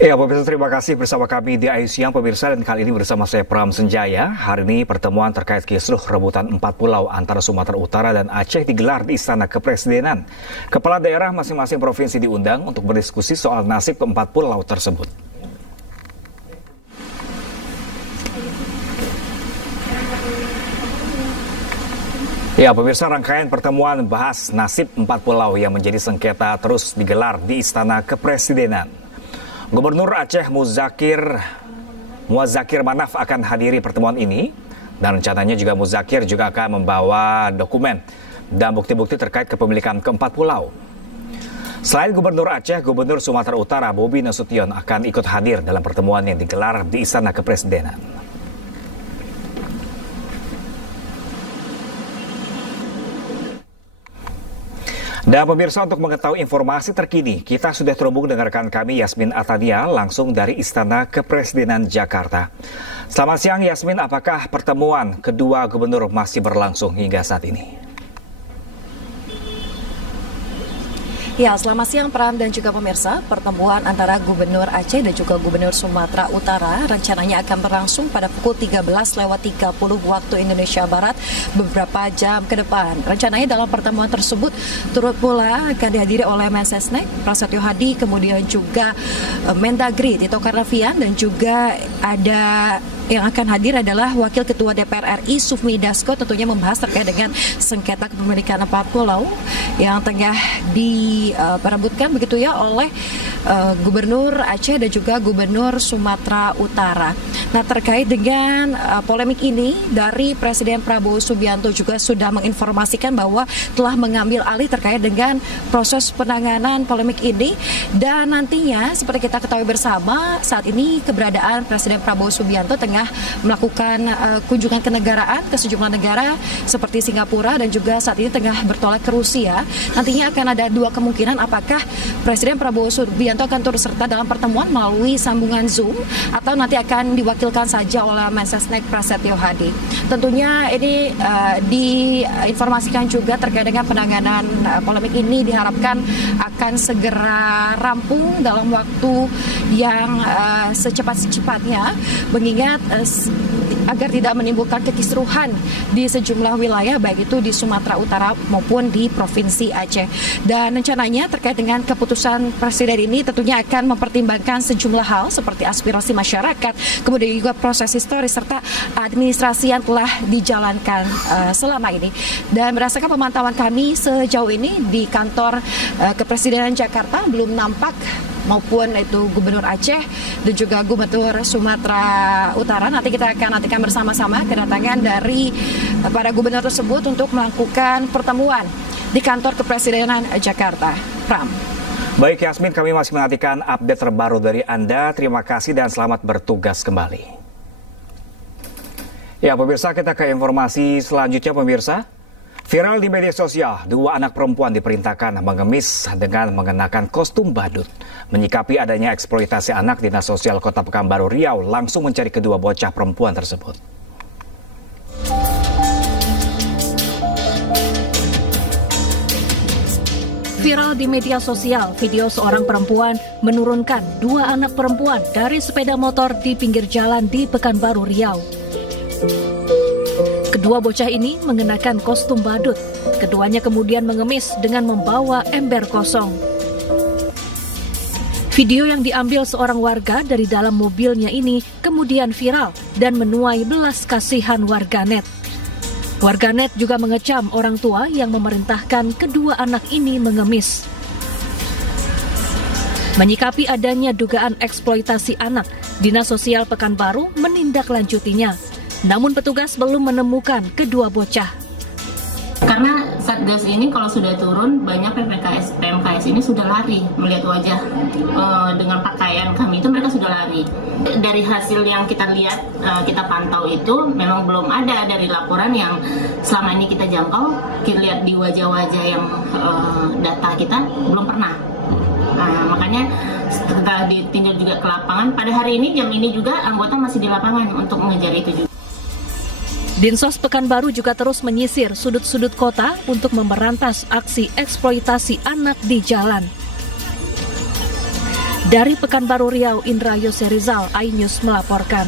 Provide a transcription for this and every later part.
Ya, pemirsa, terima kasih bersama kami di Ayu Siang, pemirsa, dan kali ini bersama saya Pram Senjaya. Hari ini pertemuan terkait kisruh rebutan 4 pulau antara Sumatera Utara dan Aceh digelar di Istana Kepresidenan. Kepala daerah masing-masing provinsi diundang untuk berdiskusi soal nasib ke-4 pulau tersebut. Ya, pemirsa, rangkaian pertemuan bahas nasib 4 pulau yang menjadi sengketa terus digelar di Istana Kepresidenan. Gubernur Aceh Muazzakir Manaf akan hadiri pertemuan ini, dan rencananya juga Muazzakir juga akan membawa dokumen dan bukti-bukti terkait kepemilikan ke-4 pulau. Selain Gubernur Aceh, Gubernur Sumatera Utara Bobi Nasution akan ikut hadir dalam pertemuan yang digelar di Istana Kepresidenan. Dan pemirsa, untuk mengetahui informasi terkini, kita sudah terhubung dengan rekan kami Yasmin Atania langsung dari Istana Kepresidenan Jakarta. Selamat siang Yasmin, apakah pertemuan kedua gubernur masih berlangsung hingga saat ini? Ya, selamat siang Pram dan juga pemirsa. Pertemuan antara Gubernur Aceh dan juga Gubernur Sumatera Utara rencananya akan berlangsung pada pukul 13.30 waktu Indonesia Barat beberapa jam ke depan. Rencananya dalam pertemuan tersebut turut pula akan dihadiri oleh Mensesnek Prasetyo Hadi, kemudian juga Mendagri Tito Karnavian, dan juga ada yang akan hadir adalah Wakil Ketua DPR RI Sufmi Dasko, tentunya membahas terkait dengan sengketa kepemilikan 4 pulau yang tengah diperebutkan begitu ya oleh Gubernur Aceh dan juga Gubernur Sumatera Utara. Nah, terkait dengan polemik ini, dari Presiden Prabowo Subianto juga sudah menginformasikan bahwa telah mengambil alih terkait dengan proses penanganan polemik ini, dan nantinya seperti kita ketahui bersama, saat ini keberadaan Presiden Prabowo Subianto tengah melakukan kunjungan kenegaraan ke sejumlah negara seperti Singapura, dan juga saat ini tengah bertolak ke Rusia. Nantinya akan ada dua kemungkinan, apakah Presiden Prabowo Subianto akan turut serta dalam pertemuan melalui sambungan Zoom atau nanti akan diwakilkan saja oleh Mensesnek Prasetyo Hadi. Tentunya ini diinformasikan juga terkait dengan penanganan polemik ini diharapkan akan segera rampung dalam waktu yang secepat-cepatnya, mengingat agar tidak menimbulkan kekisruhan di sejumlah wilayah, baik itu di Sumatera Utara maupun di Provinsi Aceh. Dan rencananya terkait dengan keputusan Presiden ini tentunya akan mempertimbangkan sejumlah hal seperti aspirasi masyarakat, kemudian juga proses historis serta administrasi yang telah dijalankan selama ini. Dan berdasarkan pemantauan kami sejauh ini di kantor Kepresidenan Jakarta belum nampak maupun itu Gubernur Aceh dan juga Gubernur Sumatera Utara. Nanti kita akan nantikan bersama-sama kedatangan dari para gubernur tersebut untuk melakukan pertemuan di kantor Kepresidenan Jakarta. Pram. Baik Yasmin, kami masih menantikan update terbaru dari Anda. Terima kasih dan selamat bertugas kembali. Ya pemirsa, kita ke informasi selanjutnya pemirsa. Viral di media sosial, 2 anak perempuan diperintahkan mengemis dengan mengenakan kostum badut. Menyikapi adanya eksploitasi anak, Dinas Sosial Kota Pekanbaru Riau langsung mencari kedua bocah perempuan tersebut. Viral di media sosial, video seorang perempuan menurunkan 2 anak perempuan dari sepeda motor di pinggir jalan di Pekanbaru Riau. Kedua bocah ini mengenakan kostum badut. Keduanya kemudian mengemis dengan membawa ember kosong. Video yang diambil seorang warga dari dalam mobilnya ini kemudian viral dan menuai belas kasihan warganet. Warganet juga mengecam orang tua yang memerintahkan kedua anak ini mengemis. Menyikapi adanya dugaan eksploitasi anak, Dinas Sosial Pekanbaru menindaklanjutinya. Namun petugas belum menemukan kedua bocah. Karena Satgas ini kalau sudah turun, banyak PMKS ini sudah lari melihat wajah dengan pakaian kami itu, mereka sudah lari. Dari hasil yang kita lihat, kita pantau itu memang belum ada dari laporan yang selama ini kita jangkau, kita lihat di wajah-wajah yang data kita belum pernah. Nah, makanya setelah ditinjau juga ke lapangan, pada hari ini jam ini juga anggota masih di lapangan untuk mengejar itu juga. Dinsos Pekanbaru juga terus menyisir sudut-sudut kota untuk memberantas aksi eksploitasi anak di jalan. Dari Pekanbaru Riau, Indra Yoserizal, iNews melaporkan.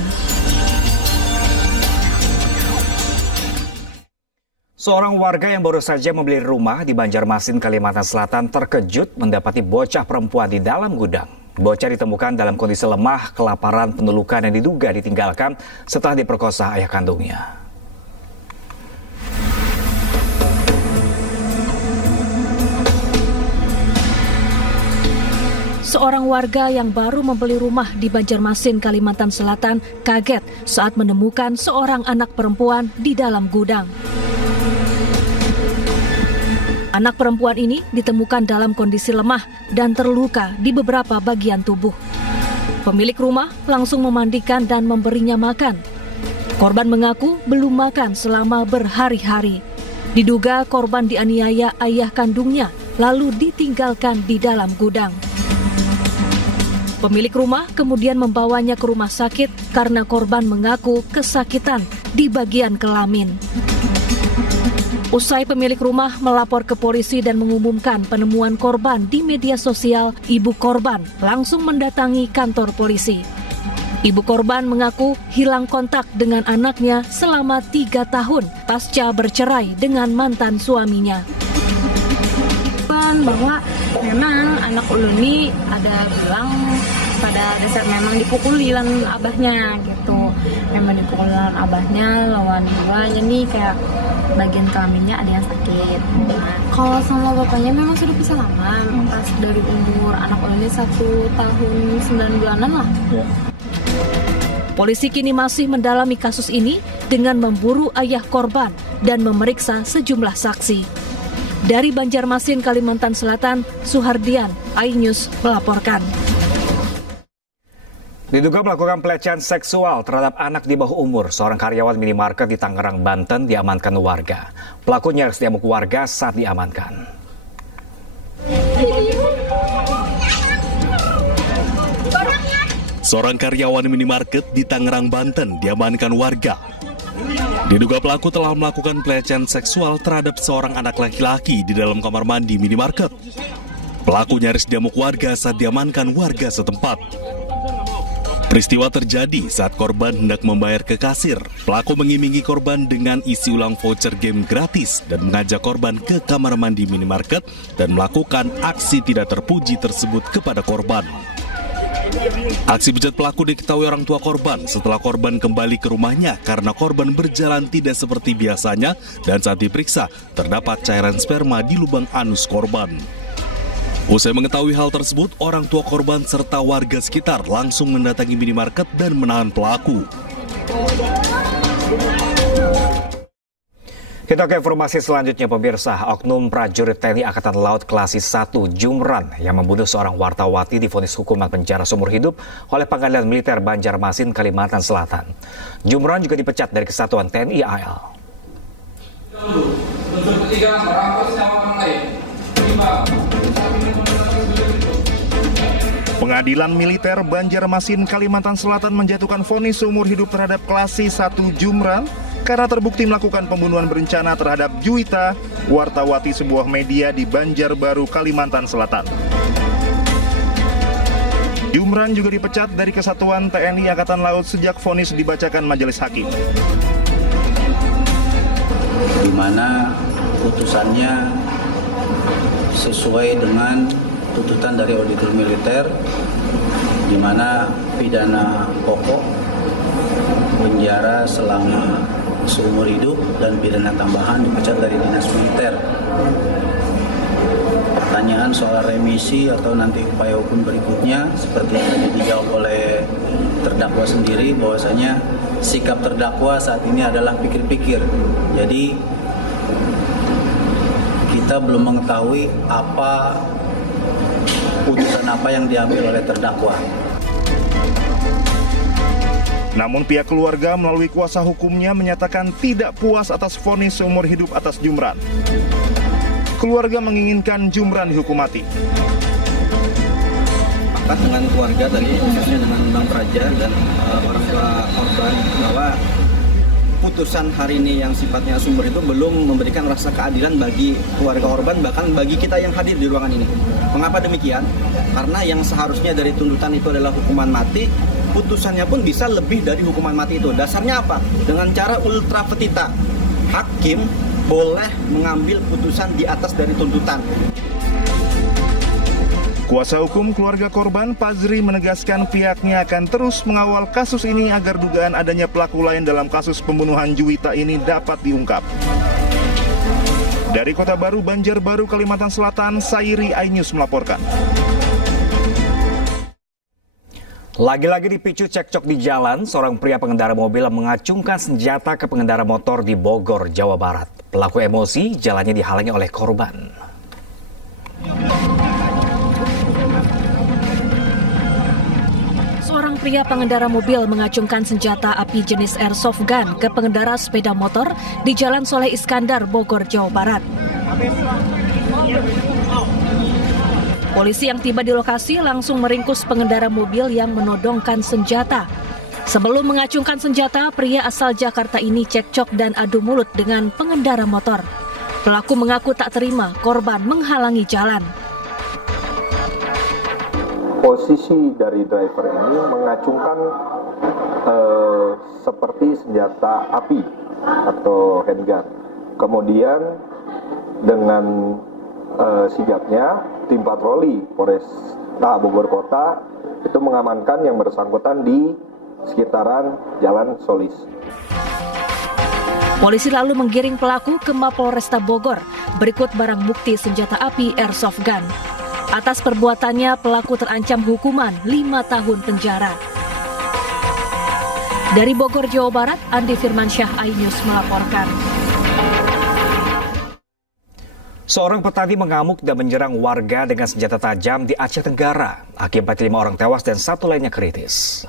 Seorang warga yang baru saja membeli rumah di Banjarmasin, Kalimantan Selatan terkejut mendapati bocah perempuan di dalam gudang. Bocah ditemukan dalam kondisi lemah, kelaparan, penelukan yang diduga ditinggalkan setelah diperkosa ayah kandungnya. Seorang warga yang baru membeli rumah di Banjarmasin, Kalimantan Selatan kaget saat menemukan seorang anak perempuan di dalam gudang. Anak perempuan ini ditemukan dalam kondisi lemah dan terluka di beberapa bagian tubuh. Pemilik rumah langsung memandikan dan memberinya makan. Korban mengaku belum makan selama berhari-hari. Diduga korban dianiaya ayah kandungnya lalu ditinggalkan di dalam gudang. Pemilik rumah kemudian membawanya ke rumah sakit karena korban mengaku kesakitan di bagian kelamin. Usai pemilik rumah melapor ke polisi dan mengumumkan penemuan korban di media sosial, ibu korban langsung mendatangi kantor polisi. Ibu korban mengaku hilang kontak dengan anaknya selama 3 tahun pasca bercerai dengan mantan suaminya. Bahwa memang anak ulun ini ada bilang pada dasar memang dipukulilan abahnya gitu. Memang dipukulilan abahnya, lawan juga jadi kayak bagian kelaminnya ada yang sakit. Kalau sama bapaknya memang sudah pisah lama, pas dari umur anak ulun ini 1 tahun 9 bulanan lah. Polisi kini masih mendalami kasus ini dengan memburu ayah korban dan memeriksa sejumlah saksi. Dari Banjarmasin, Kalimantan Selatan, Suhardian, iNews melaporkan. Diduga melakukan pelecehan seksual terhadap anak di bawah umur, seorang karyawan minimarket di Tangerang, Banten diamankan warga. Pelaku nyaris diamuk warga saat diamankan. Seorang karyawan minimarket di Tangerang, Banten diamankan warga. Diduga pelaku telah melakukan pelecehan seksual terhadap seorang anak laki-laki di dalam kamar mandi minimarket. Pelaku nyaris diamuk warga saat diamankan warga setempat. Peristiwa terjadi saat korban hendak membayar ke kasir. Pelaku mengiming-imingi korban dengan isi ulang voucher game gratis dan mengajak korban ke kamar mandi minimarket dan melakukan aksi tidak terpuji tersebut kepada korban. Aksi bejat pelaku diketahui orang tua korban setelah korban kembali ke rumahnya karena korban berjalan tidak seperti biasanya dan saat diperiksa terdapat cairan sperma di lubang anus korban. Usai mengetahui hal tersebut, orang tua korban serta warga sekitar langsung mendatangi minimarket dan menahan pelaku. Kita ke informasi selanjutnya, pemirsa. Oknum prajurit TNI Angkatan Laut Klasik 1 Jumran yang membunuh seorang wartawati divonis hukuman penjara seumur hidup oleh Pengadilan Militer Banjarmasin, Kalimantan Selatan. Jumran juga dipecat dari Kesatuan TNI AL. Pengadilan Militer Banjarmasin, Kalimantan Selatan menjatuhkan vonis seumur hidup terhadap Klasik 1 Jumran karena terbukti melakukan pembunuhan berencana terhadap Juwita, wartawati sebuah media di Banjarbaru, Kalimantan Selatan. Jumran juga dipecat dari Kesatuan TNI Angkatan Laut sejak vonis dibacakan majelis hakim. Di mana putusannya sesuai dengan tuntutan dari auditor militer, di mana pidana pokok penjara selama seumur hidup dan pidana tambahan dipecat dari dinas militer. Pertanyaan soal remisi atau nanti upaya hukum berikutnya seperti yang tadi dijawab oleh terdakwa sendiri, bahwasanya sikap terdakwa saat ini adalah pikir-pikir. Jadi kita belum mengetahui apa putusan apa yang diambil oleh terdakwa. Namun pihak keluarga melalui kuasa hukumnya menyatakan tidak puas atas vonis seumur hidup atas Jumran. Keluarga menginginkan Jumran dihukum mati. Sepakat dengan keluarga tadi, khususnya dengan Bang Praja dan orang tua korban, bahwa putusan hari ini yang sifatnya sumber itu belum memberikan rasa keadilan bagi keluarga korban, bahkan bagi kita yang hadir di ruangan ini. Mengapa demikian? Karena yang seharusnya dari tuntutan itu adalah hukuman mati, putusannya pun bisa lebih dari hukuman mati itu. Dasarnya apa? Dengan cara ultra petita, hakim boleh mengambil putusan di atas dari tuntutan. Kuasa hukum keluarga korban, Fazri, menegaskan pihaknya akan terus mengawal kasus ini agar dugaan adanya pelaku lain dalam kasus pembunuhan Juwita ini dapat diungkap. Dari Kota Baru, Banjarbaru, Kalimantan Selatan, Sairi iNews melaporkan. Lagi-lagi dipicu cekcok di jalan, seorang pria pengendara mobil mengacungkan senjata ke pengendara motor di Bogor, Jawa Barat. Pelaku emosi, jalannya dihalangi oleh korban. Seorang pria pengendara mobil mengacungkan senjata api jenis airsoft gun ke pengendara sepeda motor di Jalan Soleh Iskandar, Bogor, Jawa Barat. Polisi yang tiba di lokasi langsung meringkus pengendara mobil yang menodongkan senjata. Sebelum mengacungkan senjata, pria asal Jakarta ini cekcok dan adu mulut dengan pengendara motor. Pelaku mengaku tak terima korban menghalangi jalan. Posisi dari driver ini mengacungkan seperti senjata api atau handgun. Kemudian dengan sigapnya tim patroli Polresta Bogor Kota itu mengamankan yang bersangkutan di sekitaran Jalan Solis. Polisi lalu menggiring pelaku ke Mapolresta Bogor berikut barang bukti senjata api airsoft gun. Atas perbuatannya, pelaku terancam hukuman 5 tahun penjara. Dari Bogor, Jawa Barat, Andi Firmansyah, iNews melaporkan. Seorang petani mengamuk dan menyerang warga dengan senjata tajam di Aceh Tenggara. Akibat 5 orang tewas dan 1 lainnya kritis.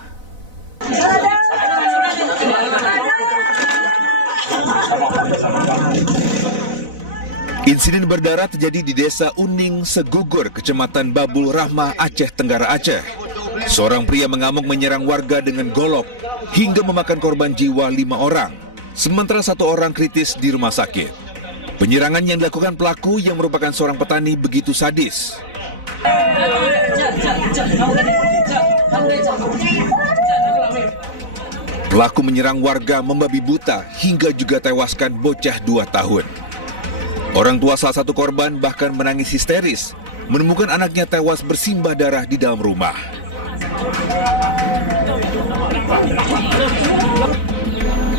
Insiden berdarah terjadi di Desa Uning, Segugur, Kecamatan Babul Rahmah, Aceh Tenggara, Aceh. Seorang pria mengamuk menyerang warga dengan golok hingga memakan korban jiwa 5 orang, sementara 1 orang kritis di rumah sakit. Penyerangan yang dilakukan pelaku yang merupakan seorang petani begitu sadis. Pelaku menyerang warga membabi buta hingga juga tewaskan bocah 2 tahun. Orang tua salah satu korban bahkan menangis histeris menemukan anaknya tewas bersimbah darah di dalam rumah.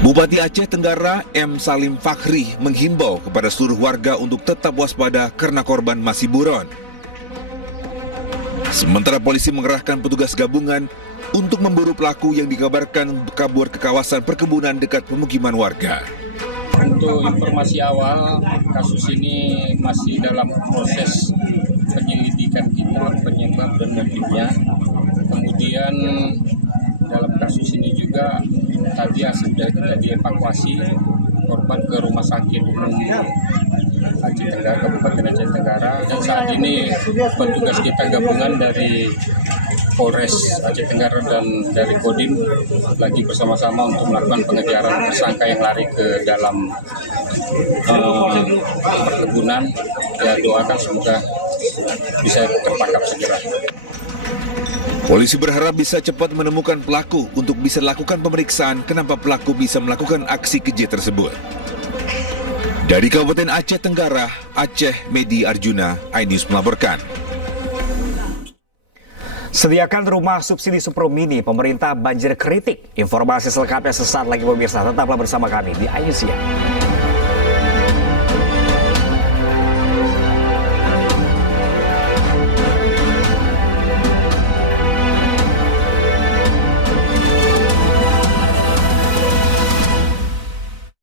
Bupati Aceh Tenggara M. Salim Fakhri menghimbau kepada seluruh warga untuk tetap waspada karena korban masih buron. Sementara polisi mengerahkan petugas gabungan untuk memburu pelaku yang dikabarkan kabur ke kawasan perkebunan dekat pemukiman warga. Untuk informasi awal, kasus ini masih dalam proses penyelidikan kita, penyebab dan motifnya. Kemudian dalam kasus ini juga tadi sudah kita dievakuasi korban ke Rumah Sakit Umum Aceh Tenggara, Kabupaten Aceh Tenggara. Dan saat ini petugas kita gabungan dari Polres Aceh Tenggara dan dari Kodim lagi bersama-sama untuk melakukan pengejaran tersangka yang lari ke dalam perkebunan. Ya, doakan semoga bisa tertangkap segera. Polisi berharap bisa cepat menemukan pelaku untuk bisa lakukan pemeriksaan kenapa pelaku bisa melakukan aksi keji tersebut. Dari Kabupaten Aceh Tenggara, Aceh, Medi Arjuna, iNews melaporkan. Sediakan rumah subsidi Supro Mini, pemerintah banjir kritik. Informasi selengkapnya sesaat lagi pemirsa, tetaplah bersama kami di iNews Siang.